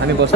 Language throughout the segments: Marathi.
आणि बस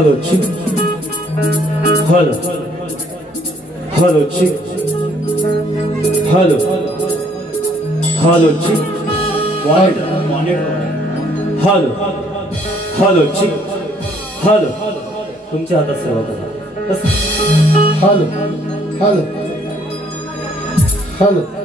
Hello, chick. Hello. Hello, chick. Hello. Hello, chick. Hello. Hello, chick. Hello. तुमच्या हातात सेवा करा. बस. Hello. Hello. Hello.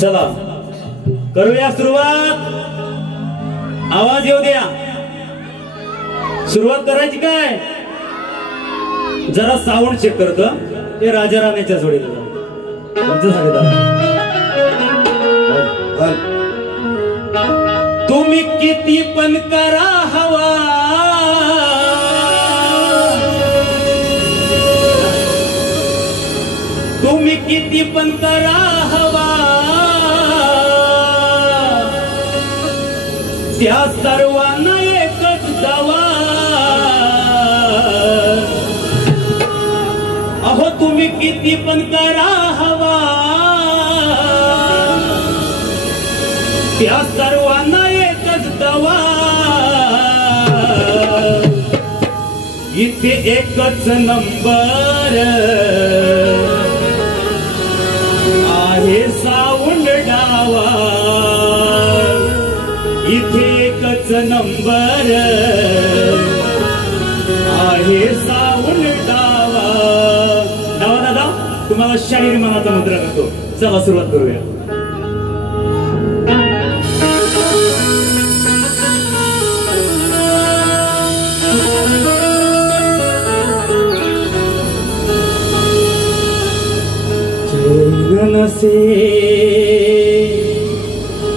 चला करूया सुरुवात. आवाज येऊ द्या. सुरुवात करायची काय? जरा साऊंड चेक करतो. ते राजा राणीच्या जोडीला तुम्ही किती पण करा हवा, तुम्ही किती पण करा हवा, त्या सर्वांना एकच दवा. अहो तुम्ही किती पण करा हवा, त्या सर्वांना एकच दवा. इथे एकच नंबर आहे साऊंड डावा. इथे एकच नंबर आहे साऊंड डावा. डावा दादा तुम्हाला शाहीर मनाचा मुद्रा करतो. चला सुरुवात करूया. नसे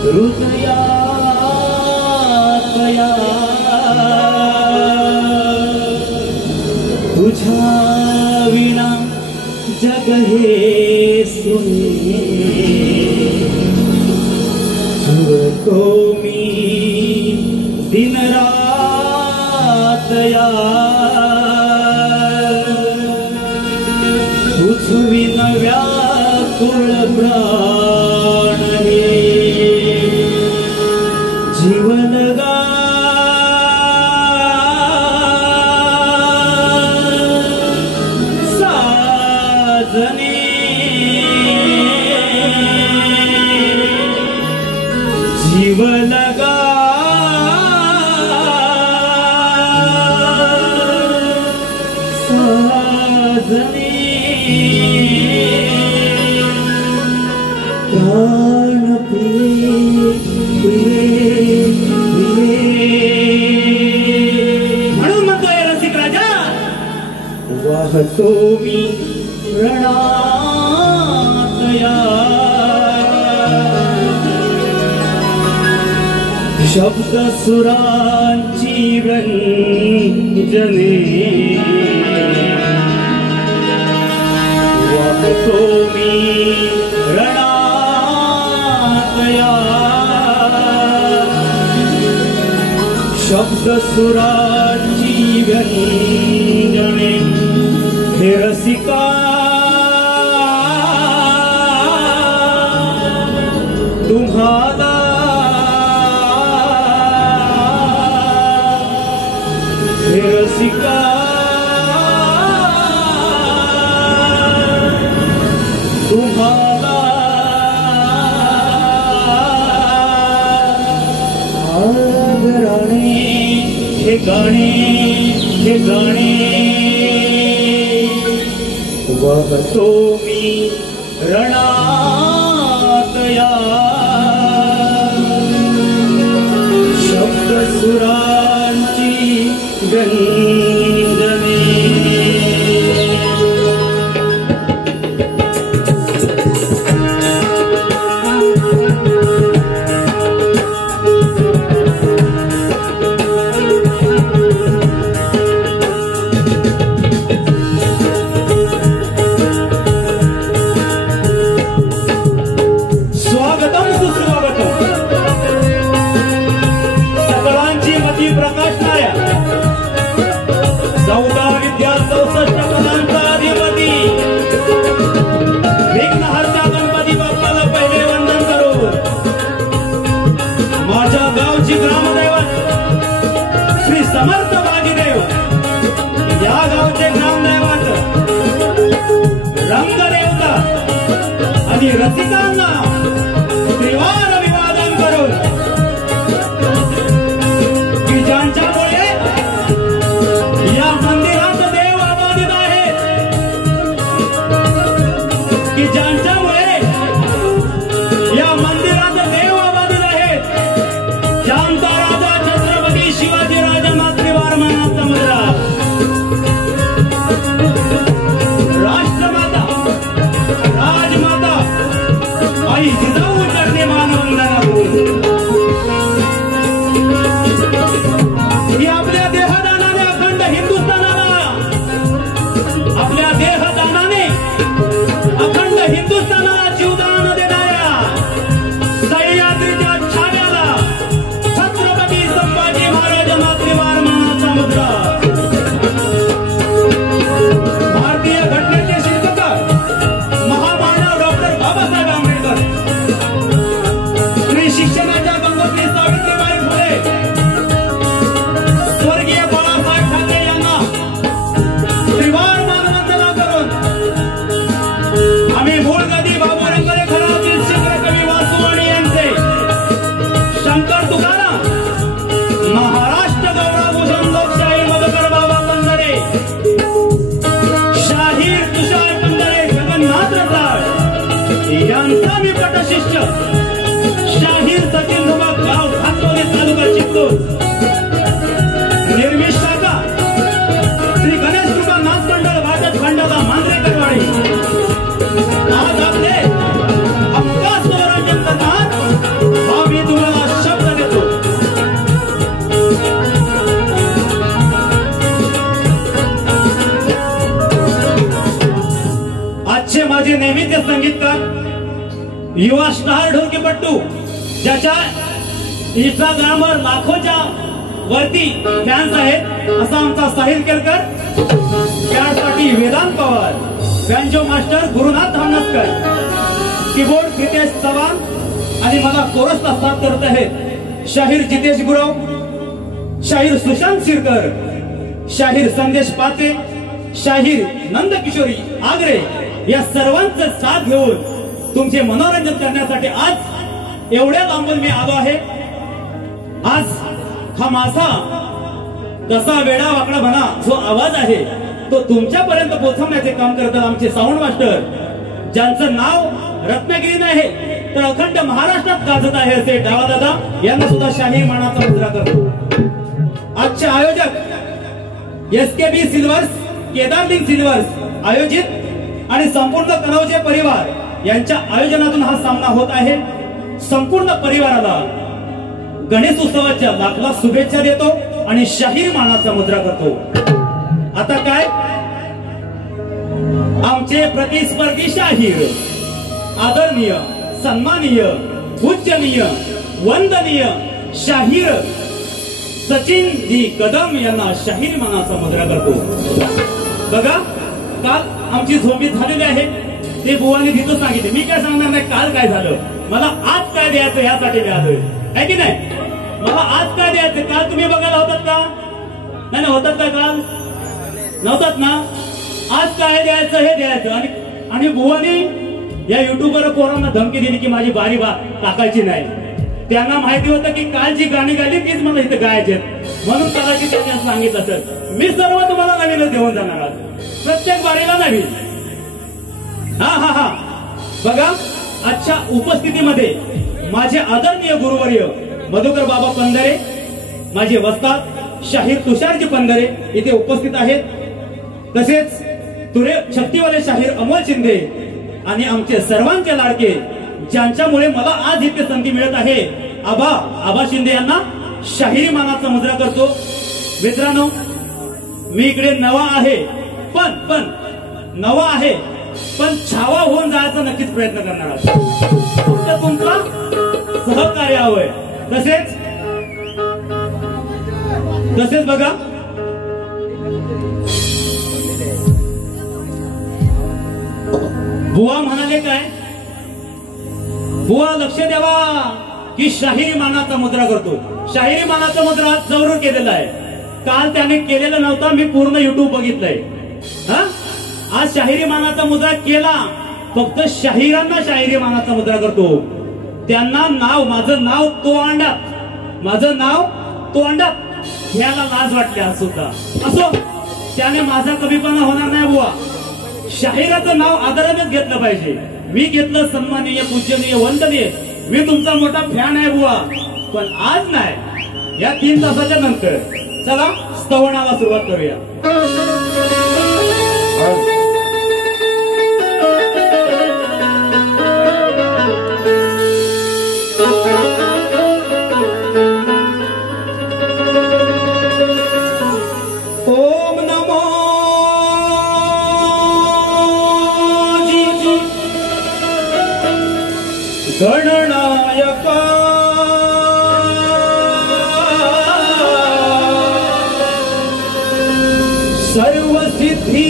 हृदया तया तुझ्या विना जग हे सुने. झुलतो मी दिन रात या तुझ विनव्या प्राण जीवन गा साजने. जीवन गा साजने. प्राण म्हणून म्हणतोय रसिक राजा वाहतो मी रणात या. शब्द सुरांची व्यंजने वाहतो मी रणात या. शब्द सुराची व्यंजने हे रसिका तुम्हाला हे रसिका तुम्हाला आदराने हे गाणे वाहतो मी रणात या. शब्द सुरांची व्यंजने समर्थ वाजीदेव या गावचे ग्रामदैवत रंगदेवता आणि रसिकांना त्रिवार अभिवादन करून की ज्यांच्यामुळे या मंदिरात देव आबादित आहेत, की ज्यांच्या यांचा मी पटशिष्य शाहीर सचिन धुमाळ, गाव भातवली, तालुका चित्तूर, निर्मित शाखा श्री गणेश कृपा नाथ मंडळ, वाटत खंडाला, मांजरेकरवाडी. आज आपले अक्कास मनोरंजन करणार हा मी तुम्हाला शब्द देतो. आजचे माझे नेहमीचे संगीतकार, युवा स्टार ढोलकीपट्टू, ज्याच्या इंस्टाग्रामवर लाखोच्या वरती फॅन्स आहेत, असा आमचा साहिल केळकर. त्यासाठी Vedant Pawar, banjo master Gurunath Dhamanaskar, keyboard Pritesh Chavan आणि मला कोरसला साथ करत आहेत शाहीर जितेश गुरव, शाहीर सुशांत शिरकर, शाहीर संदेश पाते, शाहीर नंदकिशोरी आगरे. या सर्वांचं साथ घेऊन तुमचे मनोरंजन करण्यासाठी आज एवढ्या लांबून मी आलो आहे. आज हा माझा कसा वेडा वाकडा म्हणा जो आवाज आहे तो तुमच्यापर्यंत पोहोचवण्याचे काम करतात आमचे साऊंड मास्टर, ज्यांचं नाव रत्नागिरी नाही तर अखंड महाराष्ट्रात गाजत आहे असे डावा दादा यांना सुद्धा शाहीर मानाचा मुजरा करतो. आजचे आयोजक SKB सिल्वर्स, केदारलिंग सिल्वर्स आयोजित आणि संपूर्ण कनौजे परिवार यांच्या आयोजनातून हा सामना होत आहे. संपूर्ण परिवाराला गणेश उत्सवाच्या लाख लाख शुभेच्छा देतो आणि शाहीर मानाचा मुजरा करतो. आता काय, आमचे प्रतिस्पर्धी शाहीर, आदरणीय, सन्माननीय, पूज्यनीय, वंदनीय शाहीर सचिन जी कदम यांना शाहीर मानाचा मुजरा करतो. बघा, काल आमची झोंबी झालेली आहे, ते बुवानी तिथं सांगितले. मी काय सांगणार नाही काल काय झालं, मला आज काय द्यायचं यासाठी आलोय, आहे की नाही. मला आज काय द्यायचं, काल तुम्ही बघायला होतात का नाही, होतात का काल नव्हतात ना. आज काय द्यायचं हे द्यायचं. आणि बुवानी या युट्यूबवर पोरांना धमकी दिली की माझी बारी टाकायची नाही. त्यांना माहिती होतं की काल जी गाणी गाली तीच मला इथं गायचे, म्हणून कदाचित त्यांनी सांगितलं. तर मी सर्व तुम्हाला नवीनच देऊन जाणार आज, प्रत्येक बारीला नवीन. हा बघा, आजच्या उपस्थितीमध्ये माझे आदरणीय गुरुवर्य मधुकर बाबा पंधरे, माझे वस्ताद शाहीर तुषारजी पंधरे इथे उपस्थित आहेत. तसेच तुरे शक्तीवाले शाहीर अमोल शिंदे आणि आमचे सर्वांचे लाडके, ज्यांच्यामुळे मला आज इथे संधी मिळत आहे, आबा शिंदे यांना शाहिरी मानाचा मुजरा करतो. मित्रांनो, मी इकडे नवा आहे, पण नवा आहे पण छावा होऊन जायचा नक्कीच प्रयत्न करणार आहोत. तुमचा सहकार्य हवंय. तसेच बघा, बुवा म्हणाले काय, बुवा लक्ष द्यावा की शाहिरी मानाचा मुद्रा करतो. शाहिरी मानाचा मुद्रा जरूर केलेला आहे. काल त्याने केलेला नव्हता, मी पूर्ण युट्यूब बघितलंय. आज शाहिरी मानाचा मुद्रा केला, फक्त शाहिरांना शाहिरी मानाचा मुद्रा करतो. त्यांना माझं नाव तोंडात घ्यायला लाज वाटली आज सुद्धा. असो, त्याने माझा कमीपणा होणार नाही बुवा. शाहिराचं नाव आदरानेच घेतलं पाहिजे. मी घेतलं सन्माननीय, पूजनीय, वंदनीय. मी तुमचा मोठा फॅन आहे बुवा, पण आज नाही. या 3 तासाच्या नंतर चला स्तवनाला सुरुवात करूया. ओम नमो गणनायका सर्व सिद्धी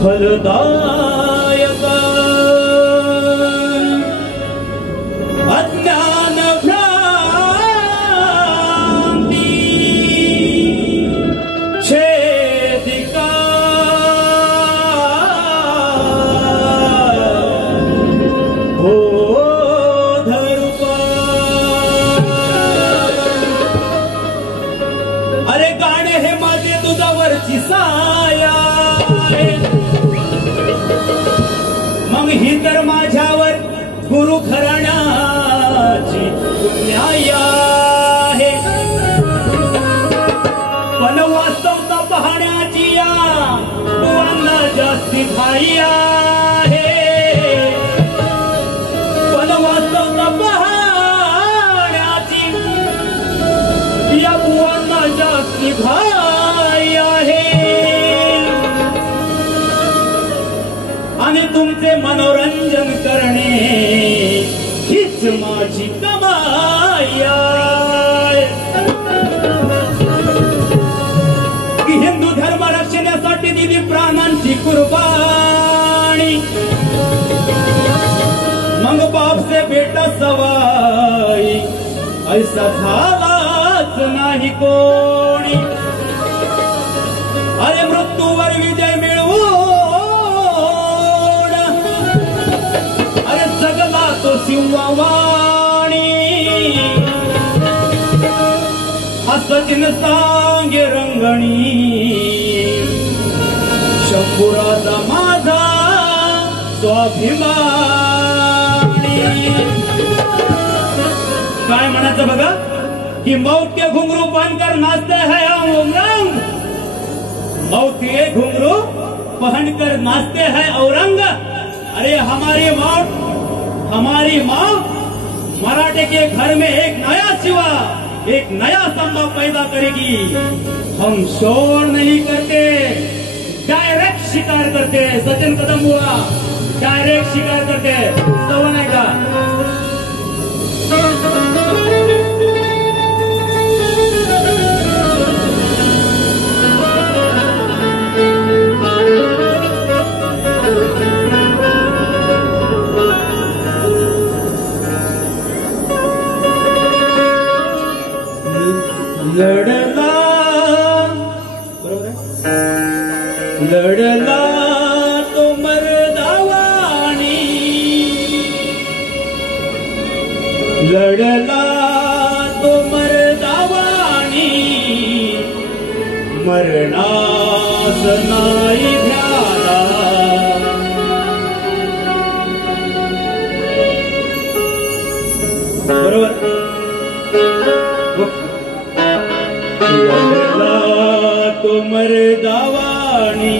फलदायका अज्ञान भ्रांती छेदिका बोधरूपा. अरे गाणे हे माझे तुझ्यावरची साया आहे. गुरु घराण्याची न्याय आहे, पण वास्तवता पाहण्याची या बुवांना जास्ती घाई आहे, पण वास्तवता पाहण्याची या बुवांना जास्ती घाई आहे, आणि तुमचे मनोरंजन करणे हीच माझी कमाई आहे. की हिंदू धर्म रक्षणासाठी दिली प्राणांची कुर्बानी, मग बाप से बेटा सवाई ऐसा झालाच नाही कोणी. अरे मृत्यूवर विजय मिळवून अरे जगला तो सिंहवाणी, हा सचिन सांगे रंगणी शंभुराजा माझा स्वाभिमानी. काय म्हणायचं बघा कि मौत के घुंगरू पहनकर नाचते हैं हम औरंग, मौत के घुंगरू पहनकर नाचते हैं औरंग. अरे हमारी मौत मराठे के घर में एक नया शिवा, एक नया संभव पैदा करेगी. हम शोर नहीं करते, डायरेक्ट शिकार करते. सचिन कदम हुआ डायरेक्ट शिकार करते. सवन आहे का? लढला बरोबर आहे, लढला तो मर्दावानी, लढला तो मर्दावानी, मरणास नाही ध्याना. बरोबर. लढला तो मर्दावानी,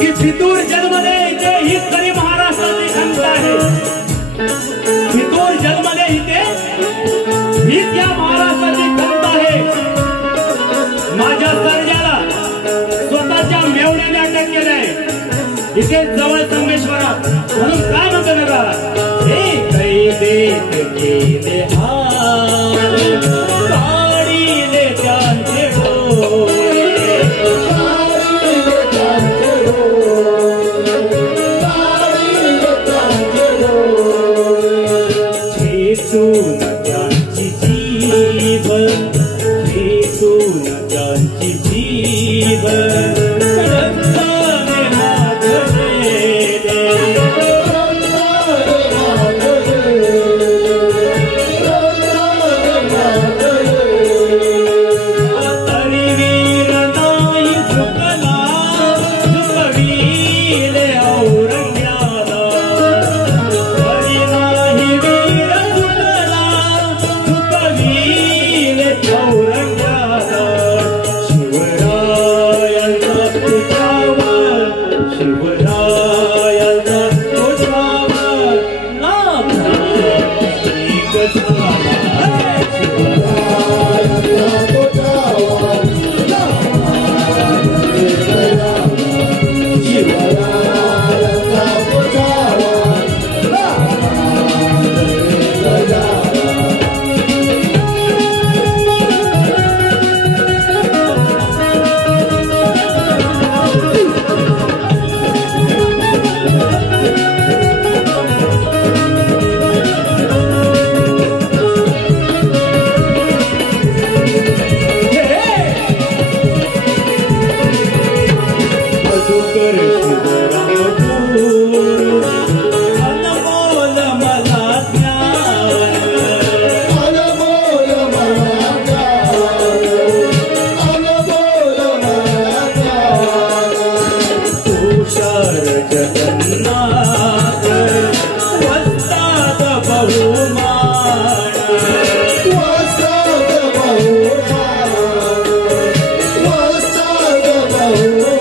की फितूर जन्मले इथे हीच खरी महाराष्ट्राची खंत आहे. फितूर जन्मले इथे हीच या महाराष्ट्राची खंत आहे. माझ्या सर्जाला स्वतःच्या मेवण्याने अटक केलंय इथे जवळ संगमेश्वरात. म्हणून काय म्हणतो नका हे कैदेत गेले हार काढिले त्यांचे डोळे खेचून त्यांची जीभ खेचून त्यांची जीभ रक्ताने माखलेले तरी वीर नाही झुकला झुकविले औरंग्याला. तरी नाही वीर झुकला झुकविले औरंग्याला. शिवरायांचा तुझ्यावर शिवरायांचा तुझ्यावर नाथा एक झाला. मधुकर शिवरामपूर अनमोल मला ज्ञान अनमोल मला ज्ञान अनमोल मला ज्ञान. तुषार जगन्नाथ वस्ताद बहुमान वस्ताद बहुमान वस्ताद बहुमान.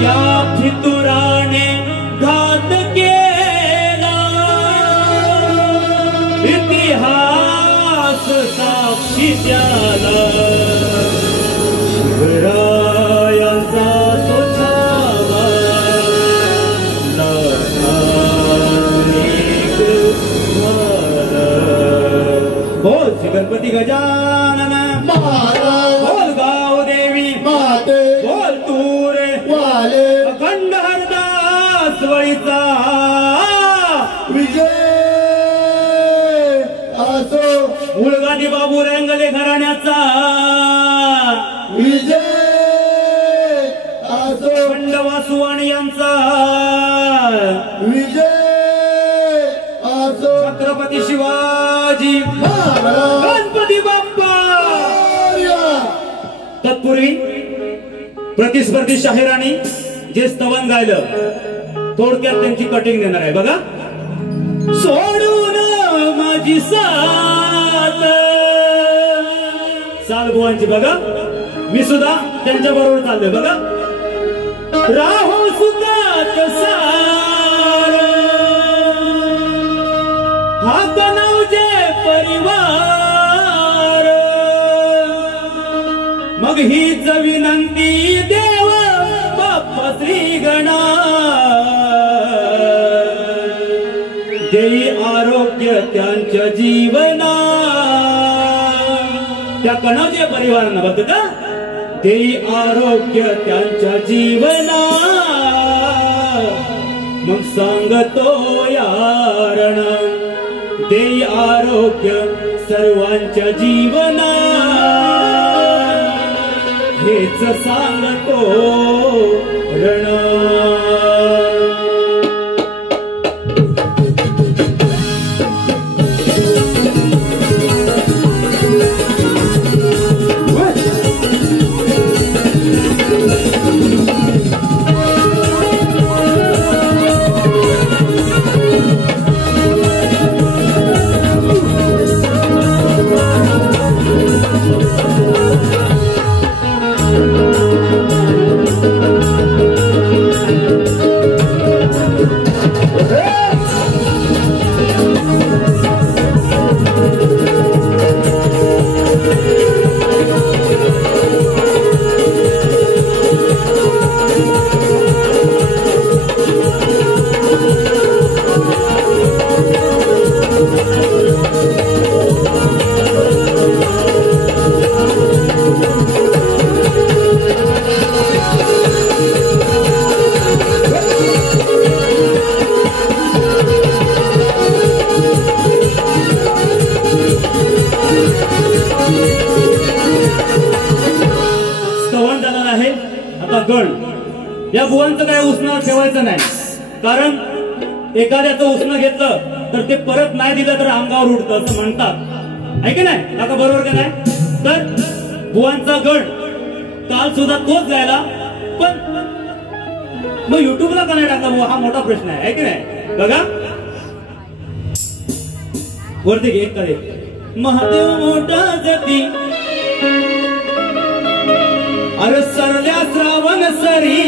त्या फितुराने घात केला इतिहास साक्षी त्याला शिवरायांचा तो छावा बोल श्री गणपती गजानन महाराज बोल गाव देवी माते बोल तू रे वाले अखंड हरदास वळीचा विजय असो मुळगादी बाबू रंगले घराण्याचा विजय असो खंड वासुवाणी यांचा विजय असो छत्रपती शिवाजी महाराज गणपती बाप्पा आर्य. तत्पूर्वी प्रतिस्पर्धी शाहिरांनी जे स्तवन गायलं थोडक्यात त्यांची कटिंग देणार आहे बघा. सोडून माझी साथ साल बुवांची बघा मी सुद्धा त्यांच्या बरोबर चाललोय बघा. राहो सुखात सार हात नवजे परिवार मग हीच विनंती देव बाप्पा श्री गणा देई आरोग्य त्यांच्या जीवना त्या कणाचे परिवारांना बघ का देई आरोग्य त्यांच्या जीवना मग सांगतो यारण देई आरोग्य सर्वांच्या जीवना हेच सांगतो रण. या बुवांचं काय उसणं ठेवायचं नाही कारण एखाद्याचं उसणं घेतलं तर ते परत नाही दिलं तर अंगावर उडतं असं म्हणतात आहे की नाही काका बरोबर का नाही. तर बुवांचा गण काल सुद्धा तोच जायला पण मग युट्यूबला का नाही टाकला बुवा हा मोठा प्रश्न आहे की नाही. बघा वरती घे करे महादेव मोठा जती अरे सरल्या श्रावण सरी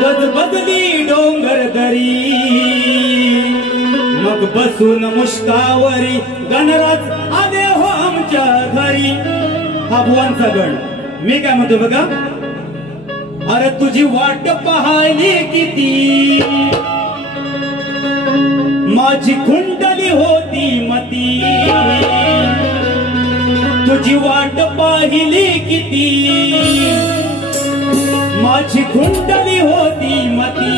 गजबदली डोंगर दरी मग बसून मुष्कावरी गणराज आले हो आमच्या घरी. हा बुवांचा गण मी काय म्हणतो बघा. अरे तुझी वाट पाहिली किती माझी कुंडली होती मती तुझी वाट पाहिली किती माझी कुंडली होती मती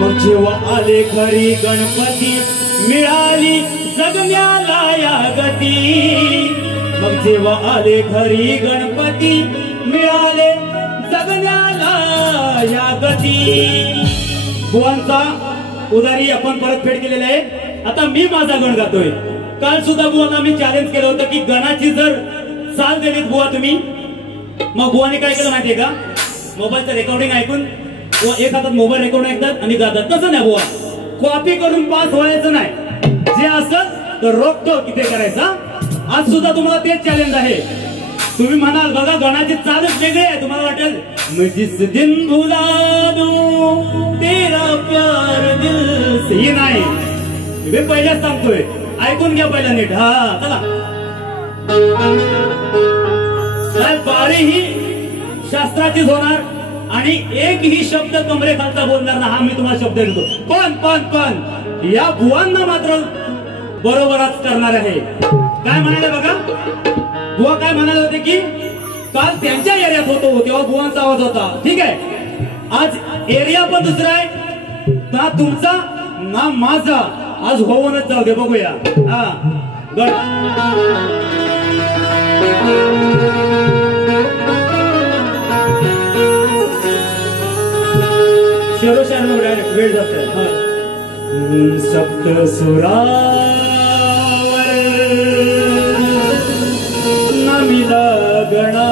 मग जेव्हा आले घरी गणपती मिळाली जगण्याला या गती मग जेव्हा आले घरी गणपती मिळाले जगण्याला या गती. बुवांचा उदारी आपण परतफेड केलेला आहे. आता मी माझा गण गातोय. काल सुद्धा बुवांना मी चॅलेंज केलं होतं की गणाची जर साल दिलीत बुवा तुम्ही मग बुवाने काय केलं माहितीये का मोबाईलचं रेकॉर्डिंग ऐकून एक हातात मोबाईल रेकॉर्डिंग ऐकतात आणि गातात. तसं नाही बुवा कॉपी करून पास व्हायचं नाही जे असत तर रोखतो किती करायचा. आज सुद्धा तुम्हाला तेच चॅलेंज आहे. तुम्ही म्हणाल बघा गणाची चालच वेगळी आहे जिस दिन भुला दूं तेरा प्यार दिल से. ही नाही, मी पहिल्याच सांगतोय, ऐकून घ्या पहिला नीट. हा चला. बारी ही शास्त्राचीच होणार आणि एकही शब्द कमरे खालचा बोलणार ना, हा मी तुम्हाला शब्द देतो. पण या बुवांना मात्र बरोबरच करणार आहे. काय म्हणाले बघा, बुवा काय म्हणाले होते की काल त्यांच्या एरियात होतो तेव्हा बुवांचा आवाज होता. ठीक आहे, आज एरिया पण दुसरा आहे ना, तुमचा ना माझा. आज होऊनच जाऊ दे, बघूया. हा गड शेरो शायर वेळ जातोय. सप्त सुरावर नमिला गणा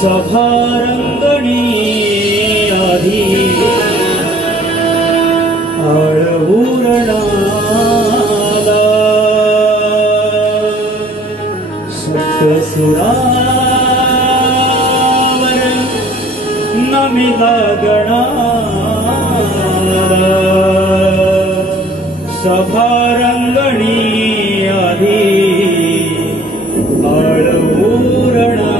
सभारंगणी आधी आळवूरणाला सप्त सुरावर नमिला गणा सभारंगणी आधी आळवूरणा.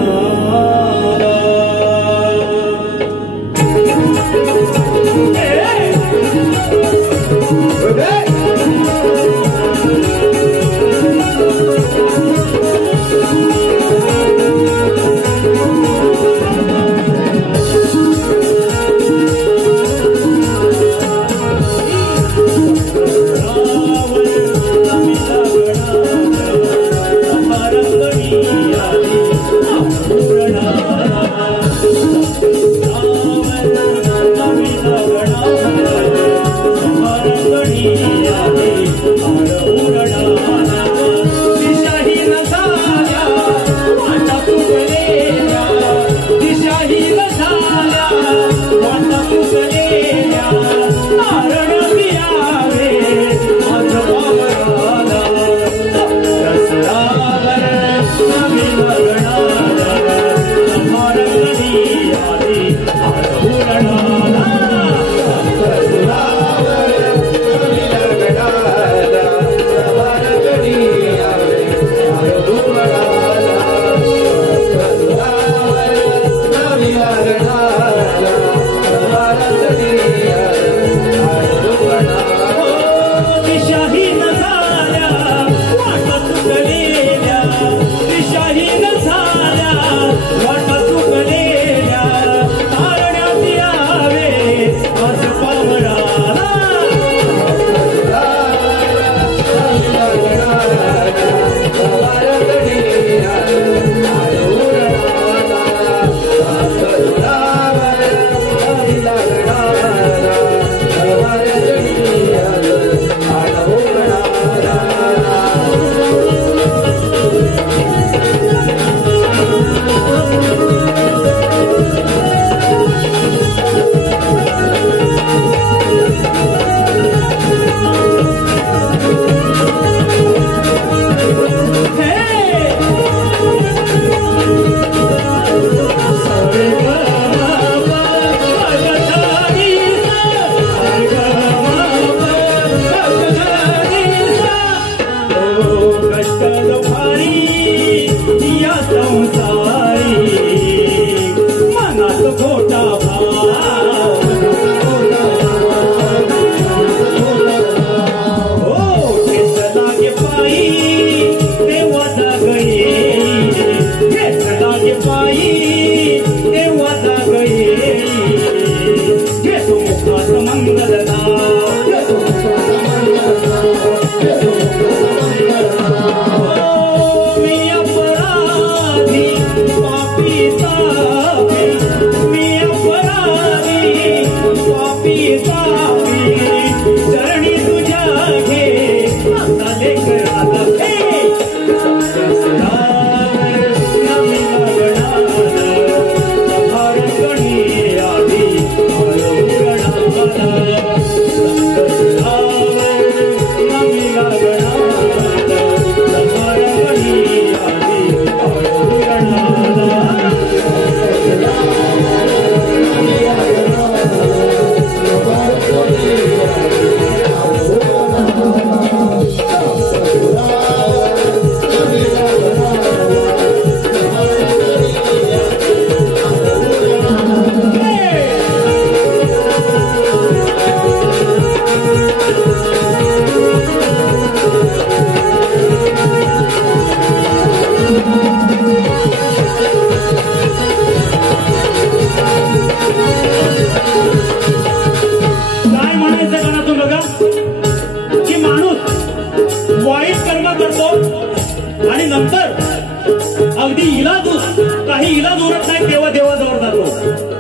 काही इलाज उरत नाही तेव्हा देवाजवळ जातो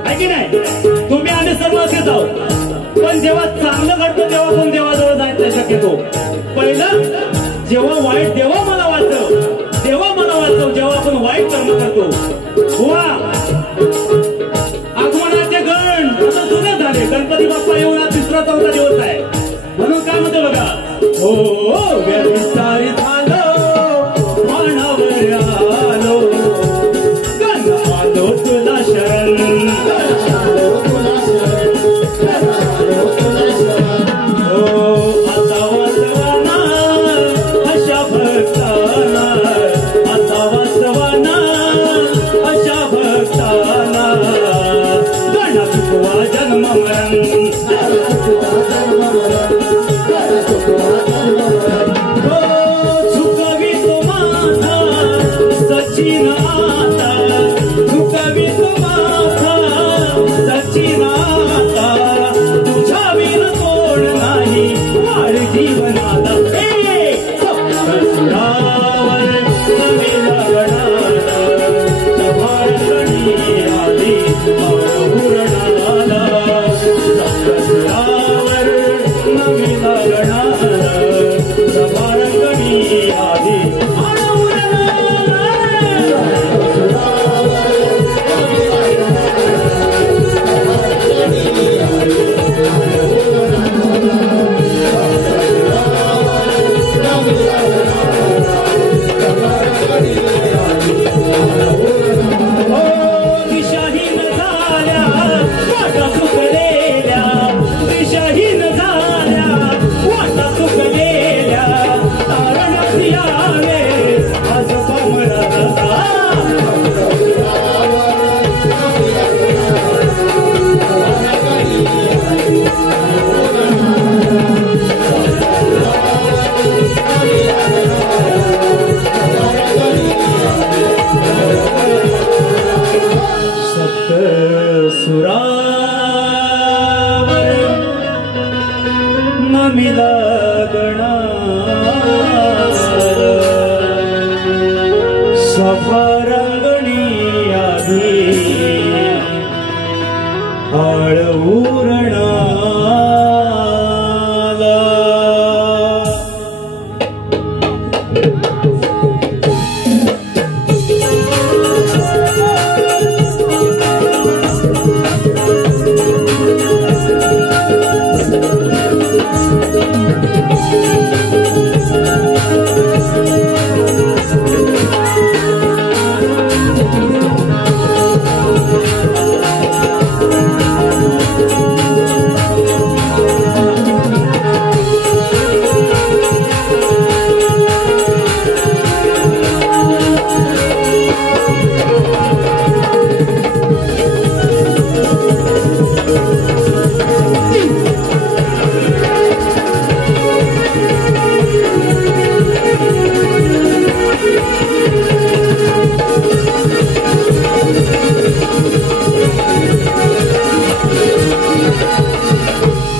आहे की नाही. तुम्ही आम्ही सर्व असेच आहोत, पण जेव्हा चांगलं घडतं तेव्हा कोण देवाजवळ जायचं नाही शक्यतो. पहिलं जेव्हा वाईट देवा मला वाचव जेव्हा आपण वाईट कर्म करतो. वा आगमनाचे गण आता जुने झाले. गणपती बाप्पा येऊन आज 3-4 दिवस आहे. म्हणून काय म्हणतो बघा, हो व्यभिचारी झालो मानावर आलो गण आलो तुला शरण. हो आता वाचवाना अशा भक्ताना, आता वाचवाना अशा भक्ताना गण चुकवा जन्म मरण. चुकवी तो माझा सचिन आता, चुकवी तो माझा सचिन आता, तुझ्या विन कोण नाही वाढ जीवनाला. सप्तसुरावर नवीला गणाला सभारगणी आली उरणाला. सप्तसुरावर नवीला गणाला सभारगणी आली दिशाहीन झाल्या वाटा चुकलेल्या, दिशाहीन झाल्या वाटा चुकलेल्या, तारण यावे आज कमळाचा. सुरावर नमिला गणाला सभारंगणी आधी आळ उरणाला.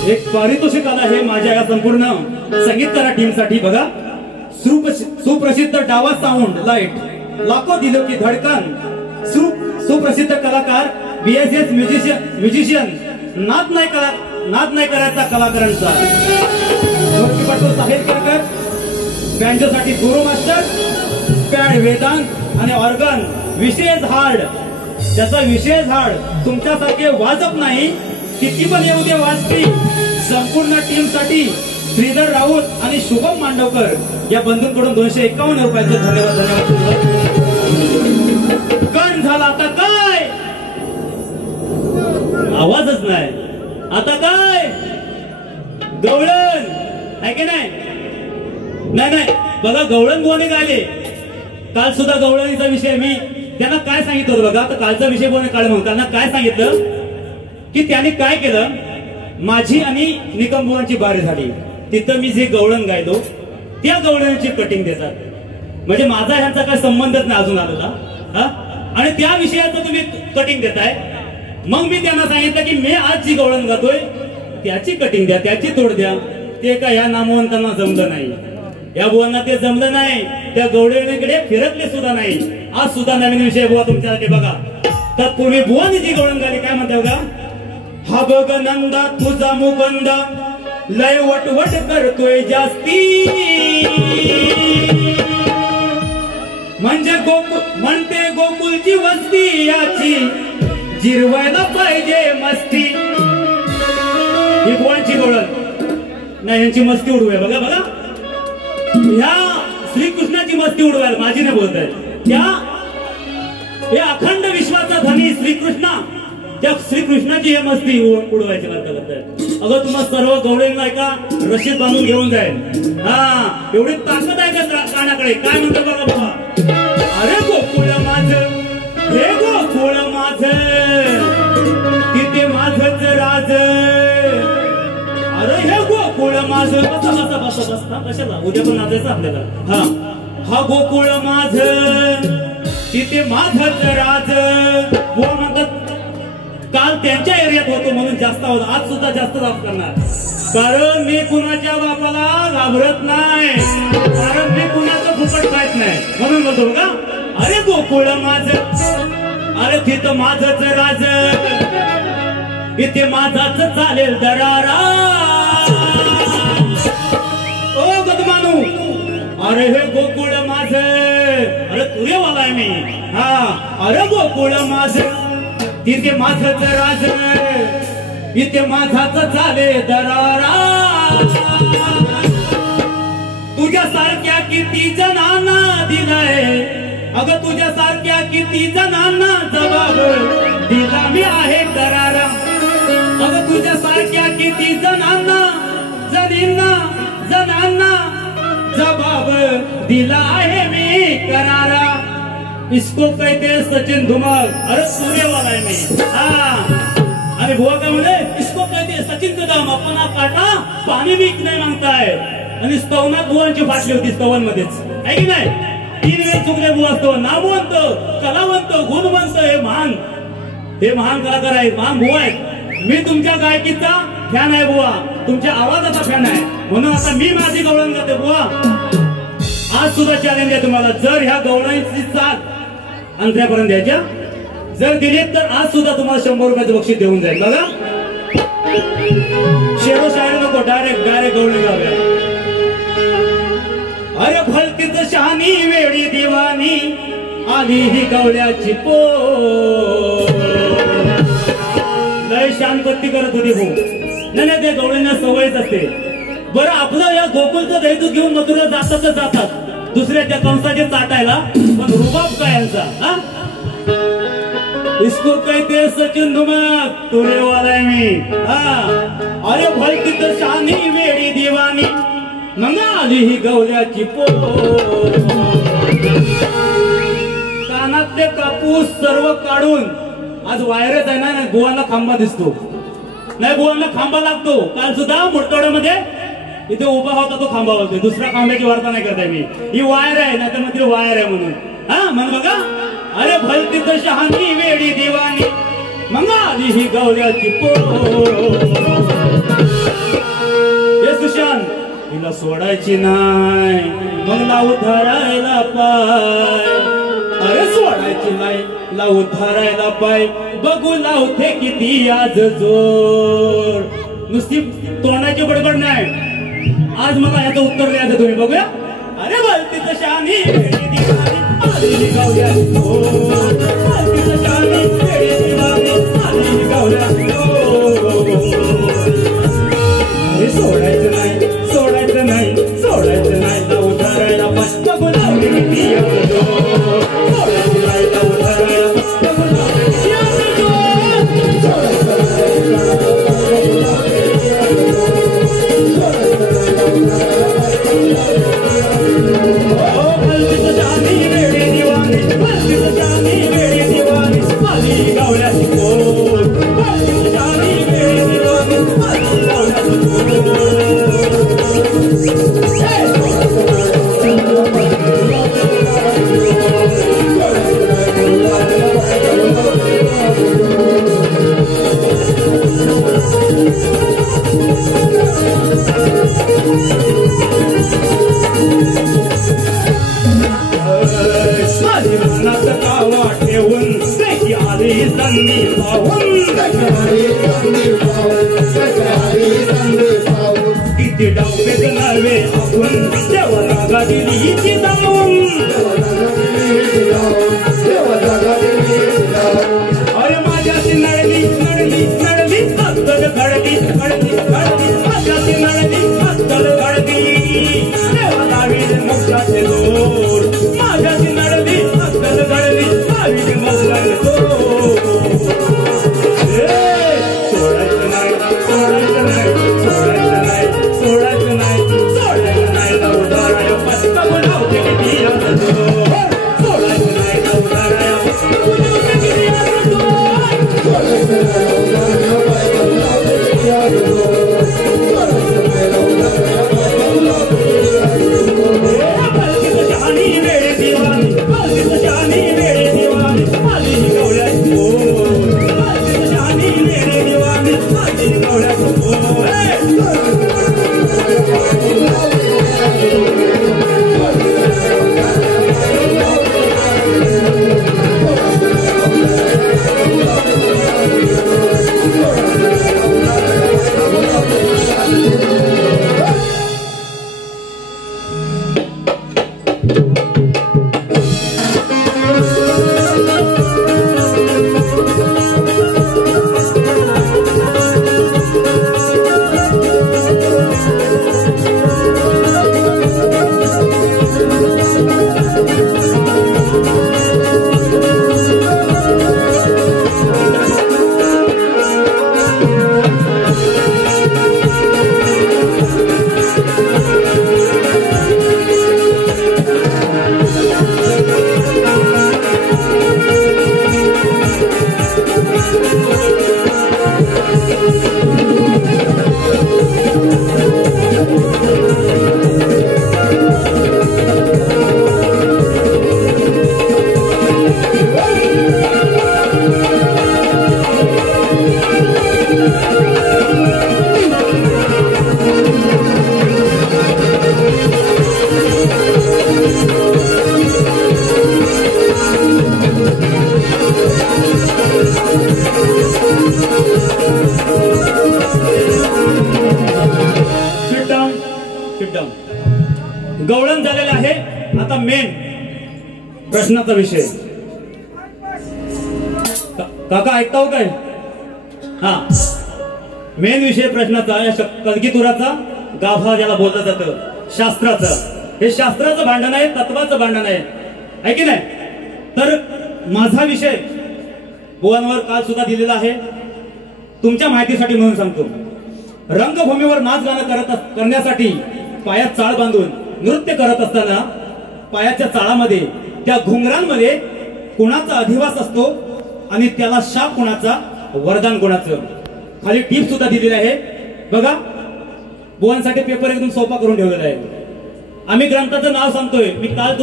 एक पारितोषिक आलं आहे माझ्या या संपूर्ण संगीतकार टीमसाठी. बघा, सुप्रसिद्ध डावा साऊंड लाईट, लाखो दिलो की धडकन, सुप्रसिद्ध कलाकार BSS म्युझिशियन, नाद नाही करायचा कलाकारांचा ढोलकीपटू साहिल करकर, बँजोसाठी गुरु मास्टर, पॅड वेदांत आणि ऑर्गन विशेष हार्ड. त्याचा विशेष हार्ड तुमच्यासारखे वाजत नाही, किती पण येऊ दे वाजती. संपूर्ण टीम साठी श्रीधर राऊत आणि शुभम मांडवकर या बंधूंकडून 251 रुपयाचं धन्यवाद. गण झाला आता काय आवाजच नाही, आता काय गवळण आहे की नाही. बघा गवळण बोने गायले काल सुद्धा. गवळणीचा विषय मी त्यांना काय सांगितलं होतं बघा. आता कालचा विषय बोने काळ म्हणून त्यांना काय सांगितलं की त्यांनी काय केलं, माझी आणि निकमबुवांची बारी झाली तिथं मी जे गवळण गायलो त्या गवळणीची कटिंग देतात. म्हणजे माझा ह्यांचा काय संबंधच नाही अजून आलेला, आणि त्या विषयाचं तुम्ही कटिंग देताय. मग मी त्यांना सांगितलं की मी आज जी गवळण गातोय त्याची कटिंग द्या, त्याची तोड द्या. ते का या नामवंतांना जमलं नाही, या बुवांना ते जमलं नाही, त्या गवळणीकडे फिरकले सुद्धा नाही. आज सुद्धा नवीन विषय बुवा तुमच्यासाठी बघा. तत्पूर्वी बुवानी जी गवळण गाली काय म्हणते बघा. हा बघ नंदा तुझा मुकुंद लय वटवट करतोय जास्ती, म्हणजे म्हणते गोकुलची वस्ती याची जिरवायला पाहिजे मस्ती. ही बुवांची गवळण नाही, यांची मस्ती उडवूया बघा बघा. ह्या श्रीकृष्णाची मस्ती उडवायला माझी नाही बोलत आहे. या अखंड विश्वाचा धनी श्रीकृष्णा, त्या श्रीकृष्णाची हे मस्ती उडवायची वार्ता करतायत. अगं तुम्हाला सर्व गवळींना एका रशीद बांधून घेऊन जाईल. हा एवढी ताकद आहे का कानाकडे. काय म्हणतो बघा बाबा. अरे गोकुळ माझ हे गोकुळ माझ तिथे माझच राज. अरे हे गोकुळ माझ बसा बसा बसा बसता कशाला उद्या पण नाचायचं आपल्याला. हा गोकुळ माझ तिथे माझच राज. बुवा म्हणतात काल त्यांच्या एरियात होतो म्हणून जास्त आवाज, आज सुद्धा जास्त आवाज करणार. कारण मी कुणाच्या बापाला घाबरत नाही, कारण मी कुणाचं फुकट खात नाही म्हणून बोलतो का. अरे गोकुळ माझ अरे तिथं माझच राज, इथे माझाच चालेल दरारा. ओ गदमानू अरे हे गोकुळ माझ, अरे तुरेवाला आहे मी. हा अरे गोकुळ माझ तिथे माझच राज, इथे माझाच चाले दरारा. तुझ्या सारख्या किती जणांना दिलाय, अगं तुझ्या सारख्या किती जणांना जबाब दिला मी आहे दरारा. अगं तुझ्या सारख्या किती जणांना जणांना जबाब दिला आहे मी करारा. इसको कहते सचिन धुमाल, अरे सूर्यवाला आहे मी. हा अरे बुवा काय म्हणे, इसको कहते सचिन कदम अपना काटा पाणी भी नाही मागताय. आणि स्तवनात बुवांची फाटली होती स्तवन मध्येच आहे की नाही. 3 वेळ चुकले बुवा स्तवन. नामवंत कलावंत गुणवंत हे महान कलाकार आहेत, महान बुवा आहेत. मी तुमच्या गायकीचा फॅन आहे बुवा, तुमच्या आवाजाचा फॅन आहे, म्हणून आता मी माझी गवळण करते बुवा. आज सुद्धा चॅलेंज आहे तुम्हाला. जर ह्या गवळणीची साथ अंतऱ्यापर्यंत द्यायच्या जर दिली तर आज सुद्धा तुम्हाला 100 रुपयाचं बक्षीस देऊन जाईल बघा. शेरो शायरी नको, डायरेक्ट गवळणी गाव्या. अरे भलतीच शहाणी वेळी दिवाणी आली ही गवळ्याची पो. लय शांतपत्ती करत होती हो. नाही ते गवळींना सवयच असते. बरं आपलं या गोकुलचं दैतू घेऊन मथुरा जातात दुसऱ्याच्या कंसाचे चाटायला, पण रुबाब काय यांचा. हा इसको कहते सचिन धुमाल, तुरेवाला आहे मी. हा अरे भलतीच शहाणी वेळी दिवाणी मग आली ही गवल्याची पो. कानातले कापूस सर्व काढून आज वायरच आहे ना, बुवांना खांबा दिसतो नाही, बुवांना खांबा लागतो. काल सुद्धा मोठवड्यामध्ये इथे उभा होता तो खांबा होतो. दुसऱ्या खांब्याची वार्ता नाही करताय मी. ही वायर आहे ना, तर मग वायर आहे म्हणून. हा म्हण बघा. अरे भलतीच शहाणी वेळी दिवाणी मग आली ही गवल्याची पो. हे सुशांत हिला सोडायची नाही मग लावू धरायला पाय. अरे सोडायची नाही लावू धरायला पाय, बघू लावते किती आज जोर. नुसती तोंडाची बडबड नाही, आज मला ह्याचं उत्तर द्यायचं तुम्ही बघूया. अरे भलतीच शहाणी वेळी दिवाणी आली ही गवल्याची पो. भलतीच शहाणी वेळी दिवाणी आली ही गवल्याची पो. अरे सोडायचं नाही लावू धरायला पाय, बघू लावते किती आज जोर. सोडायचं नाही लावू धरायला पाय, बघू लावते किती आज जोर. मनात कावा ठेवून त्याची आली संधी पाहून किती डावपेच नव्हे आपण देवा जागा दिली हिची जाऊन अरे माझ्याची नळली नळली नळली हस्तल घडली घडली घडली माझ्याची नळली हस्तल घडली देवा लावील मोक्षाचे दोर माझ्याची नळली हस्तल घडली लावील मोक्षाचे दोर सोडायचं नाही सोडायचं नाही सोडायचं नाही सोडायचं नाही सोडायचं नाही उदाराय पत्ता बनावते किती सोडायचं नाही उदाराय पत्ता बनावते किती शहाणी वेळे दिवाणी शहाणी वेळे दिवाणी आली गवळ्या शहाणी वेळे दिवाणी आली गवळ्या गवळण झालेलं आहे. आता मेन प्रश्नाचा विषय. काका ऐकता हो काय? हा, मेन विषय प्रश्नाचा या कलगीतुराचा गाभा ज्याला बोललं जातं, शास्त्राचं. हे शास्त्राचं भांडण आहे, तत्वाचं भांडण आहे की नाही? तर माझा विषय बुवांवर काल सुद्धा दिलेला आहे, तुमच्या माहितीसाठी म्हणून सांगतो. रंगभूमीवर नाच गाणं करण्यासाठी पायात चाळ बांधून नृत्य करत असताना पायाच्या चाळामध्ये, त्या घुंगरांमध्ये कोणाचा अधिवास असतो आणि त्याला शाप कोणाचा, वरदान कोणाचं. खाली टीप सुद्धा दिलेली आहे बघा. बुवांसाठी पेपर एकदम सोपा करून ठेवलेला आहे. आम्ही ग्रंथाचं नाव सांगतोय. मी काल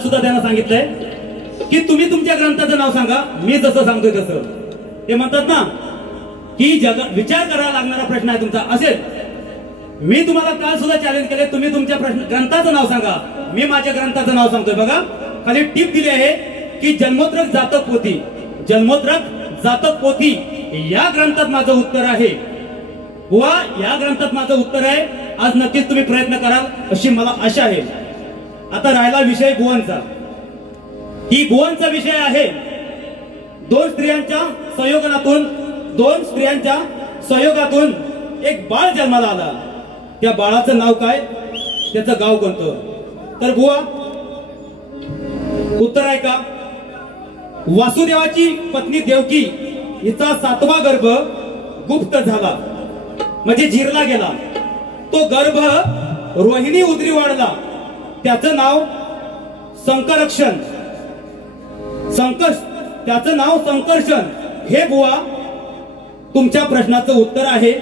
सुद्धा त्यांना सांगितलंय की तुम्ही तुमच्या ग्रंथाचं नाव सांगा, मी जसं सांगतोय तसं. ते म्हणतात ना की विचार करायला लागणारा प्रश्न आहे तुमचा असेल. मी तुम्हाला काल सुद्धा चॅलेंज केले, तुम्ही तुमच्या ग्रंथाचं नाव सांगा, मी माझ्या ग्रंथाचं नाव सांगतोय. बघा खाली टीप दिली आहे की जन्मोत्रक जातक पोथी, जन्मोत्रक जातक पोथी या ग्रंथात माझं उत्तर आहे. बुवा या ग्रंथात माझं उत्तर आहे. आज नक्कीच तुम्ही प्रयत्न कराल अशी मला आशा आहे. आता राहिला विषय बुवांचा. ही बुवांचा विषय आहे. दोन स्त्रियांच्या संयोगातून एक बाळ जन्माला आला. त्या बाळाचं नाव काय, त्याचं गाव कोणतं? तर बुवा उत्तर आहे का? वासुदेवाची पत्नी देवकी हिचा 7वा गर्भ गुप्त झाला, म्हणजे जिरला गेला. तो गर्भ रोहिणी उदरी वाढला, त्याचं नाव संकर्षण. त्याचं नाव संकर्षण. हे बुवा तुमच्या प्रश्नाचं उत्तर आहे.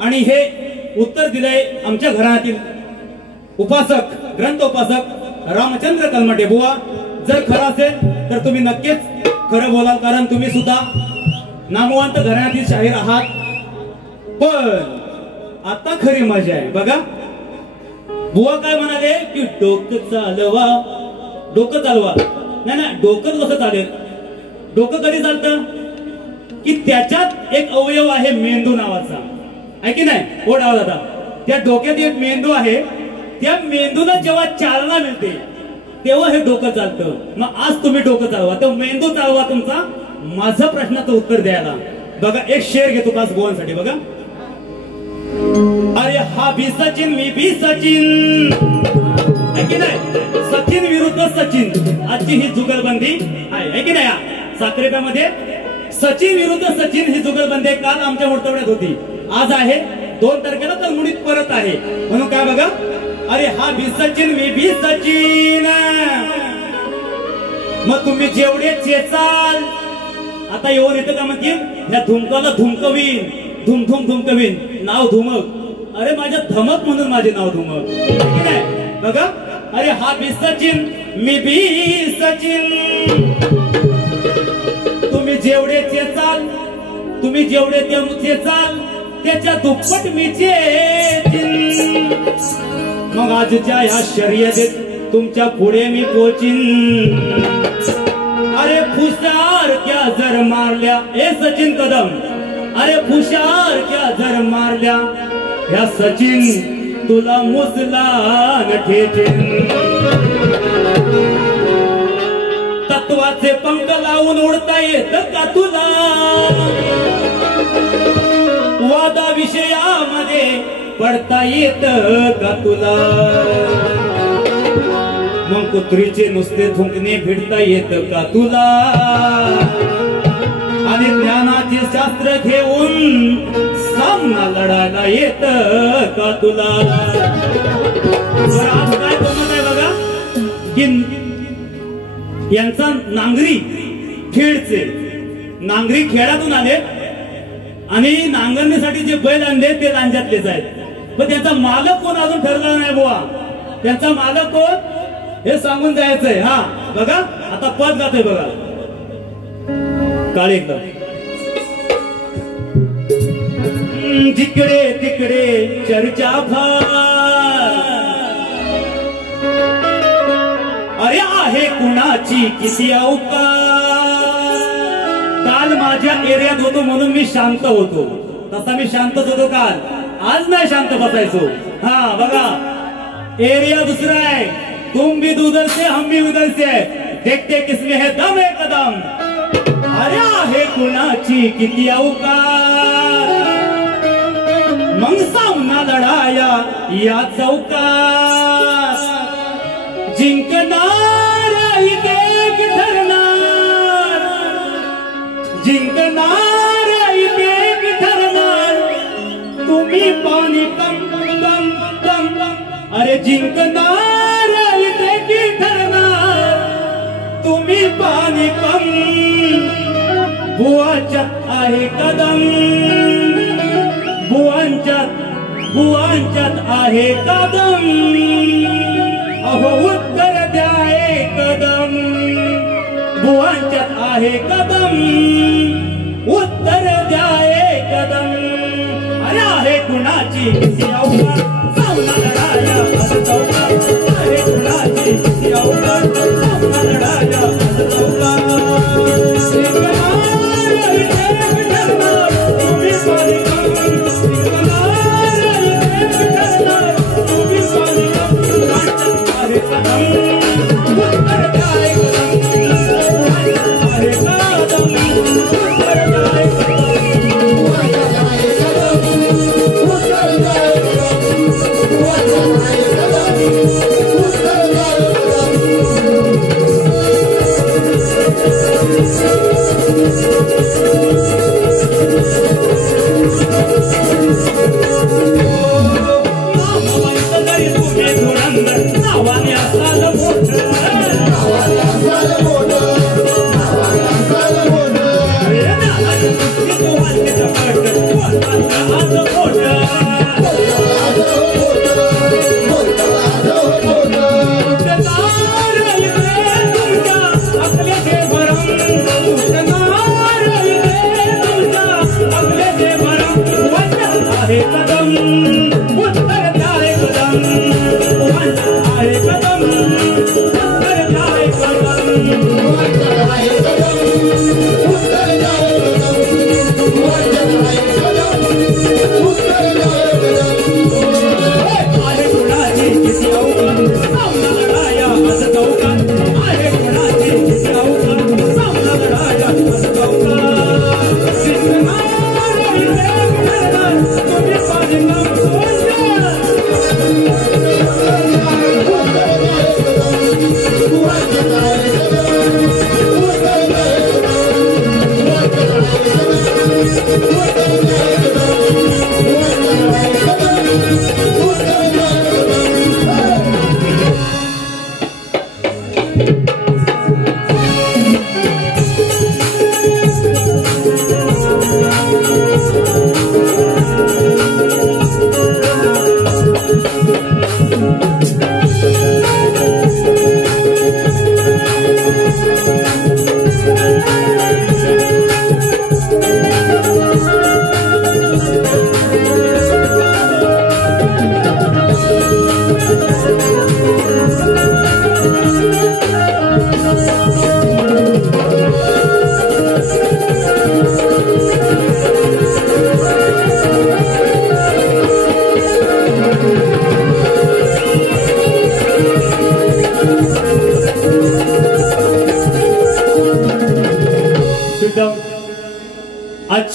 आणि हे उत्तर दिलंय आमच्या घरातील उपासक, ग्रंथ उपासक रामचंद्र कलमटे. बुवा जर खरं असेल तर तुम्ही नक्कीच खरं बोलाल, कारण तुम्ही सुद्धा नामवंत घराण्यातील शाहीर आहात. पण आता खरी मजा आहे बघा. बुवा काय म्हणाले की डोकं चालवा नाही डोकं कसं चालेल? डोकं कधी चालतं की त्याच्यात एक अवयव आहे मेंदू नावाचा, आहे की नाही? ओढ आवाज आता त्या डोक्यात एक मेंदू आहे, त्या मेंदूला जेव्हा चालना मिळते तेव्हा हे डोकं चालतं. मग आज तुम्ही डोकं चालवा, तो मेंदू चालवा तुमचा. माझं प्रश्नाचं उत्तर द्यायला बघा एक शेर घेतो खास गोवांसाठी. बघा, अरे हा भी सचिन मी भी सचिन, आहे की नाही? सचिन विरुद्ध सचिन आजची ही जुगलबंदी आहे की नाही? साखरेप्यामध्ये सचिन विरुद्ध सचिन ही जुगलबंदी काल आमच्या मोठवड्यात होती, आज आहे 2 तारखेला तर मुळीत परत आहे. म्हणून काय बघा, अरे हा भी सचिन मी भी सचिन. मग तुम्ही जेवढे चेचाल, आता येऊन येतं का म्हणतील ह्या धुमकाला धुमकवीन, धुमधुम धुमकवीन, नाव धुमक. अरे माझ्या धमक म्हणून माझे नाव धुमक, ठीक आहे? बघा, अरे हा भी सचिन मी भी सचिन. तुम्ही जेवढे चेचाल, तुम्ही जेवढे चेचाल त्याच्या दुप्पट मी चेचिन. मग आजच्या या शर्यतीत तुमच्या पुढे मी पोचिन. अरे फुसार क्या जर मारल्या ए सचिन कदम, अरे फुसार क्या जर मारल्या ह्या सचिन तुला मुसलान ठेचीन. तत्वाचे पंख लावून उडता येत का तुला? वादा विषयामध्ये पडता येत का तुला? मग कुत्रीचे नुसते थुंकणे फिरता येत का तुला? आणि ज्ञानाचे शास्त्र घेऊन सामना लढायला येत का तुला? आज काय गमत आहे बघा, यांचा नांगरी खेळचे, नांगरी खेळातून आले आणि नांगरणीसाठी जे बैल आणले ते लांजातलेच आहेत. पण त्यांचा मालक कोण अजून ठरला नाही बुवा. त्यांचा मालक कोण हे सांगून जायचंय. हा बघा आता पद गातोय बघा, काळे एकदम. जिकडे तिकडे चर्चा फार, अरे आहे कुणाची किती अवकाश. काल माझ्या एरियात होतो म्हणून मी शांत होतो, तसा मी शांतच होतो काल. आज नाही शांत बसायचो. हा बघा, एरिया दुसरा आहे, तुम भी उधर से हम भी उधर से, देखते किसमें है दम एक कदम. अरे आहे कुणाची किती अवकाश, मग सामना लढाया या चौकात. जिंकणार एक ठरणार, जिंकणार एक ठरणार. तुम्ही पाणी कम कम कम, अरे जिंकणार एक ठरणार. तुम्ही पाणी कम, बुवाच्यात आहे कदम, बुवांच्यात आहे कदम. अहो उत्तर द्या एक कदम, बुवांच्यात आहे कदम, उत्तर द्या एक कदम. अरे आहे कुणाची किती अवकाश, सामना लढाया आज चौकात. आहे कुणाची किती अवकाश, सामना लढाया आज चौकात. What?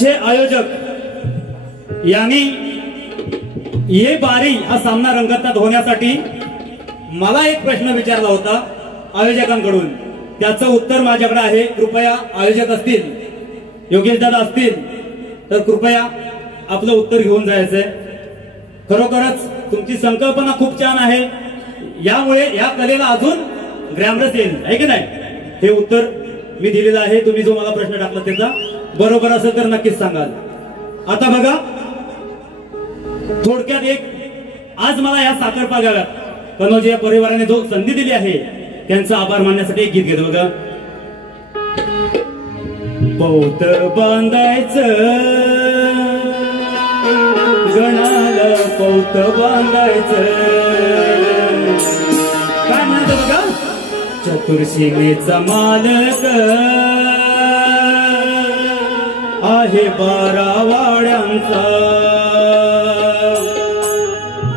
आजचे आयोजक यांनी ये बारी हा सामना रंगतात होण्यासाठी मला एक प्रश्न विचारला होता आयोजकांकडून. त्याचं उत्तर माझ्याकडे आहे. कृपया आयोजक असतील, योगेश दादा असतील तर कृपया आपलं उत्तर घेऊन जायचंय. खरोखरच तुमची संकल्पना खूप छान आहे. यामुळे या कलेला अजून ग्लॅमरस येईल, आहे की नाही? हे उत्तर मी दिलेलं आहे. तुम्ही जो मला प्रश्न टाकला त्याचा बरोबर असेल तर नक्कीच सांगाल. आता बघा, थोडक्यात एक आज मला या साखरपा गावात कनोज या परिवाराने जो संधी दिली आहे त्यांचा आभार मानण्यासाठी एक गीत घेतो बघा. पौत बांधायचं गणाला पौत बांधायचं काय म्हणतो बघा. चतुर्सीमेचा मालक आहे 12 वाड्यांचा,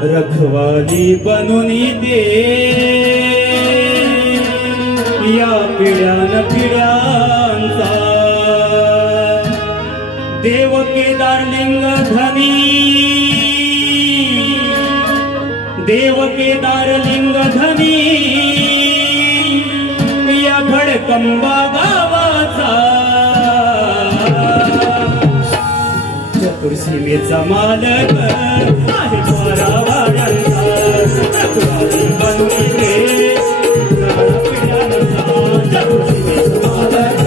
रखवाली बनून दे या पिढ्यान पिढ्यांचा. देव केदार लिंग धनी, देव केदार लिंग धनी या भडकंबा गावाचा. चतुर्सीमेचा मालक आहे 12 वाड्यांचा, रखवाली बनून दे या पिढ्यांचा. चतुर्सीमेचा मालक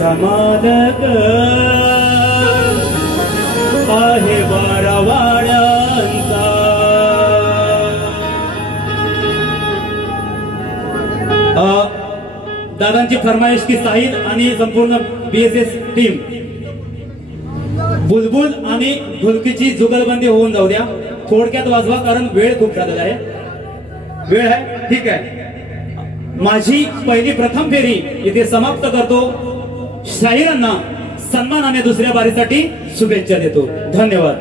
वाड्यांचा मालक आहे 12 वाड्यांचा. दादांची फरमाईश की साहिल आणि संपूर्ण BSS टीम बुलबुल आणि ढोलकीची जुगलबंदी होऊन जाऊ द्या. थोडक्यात वाजवा कारण वेळ खूप झालेला आहे. वेळ आहे ठीक आहे. माझी पहिली प्रथम फेरी इथे समाप्त करतो. शाहिरांना सन्मानाने दुसऱ्या बारीसाठी शुभेच्छा देतो. धन्यवाद.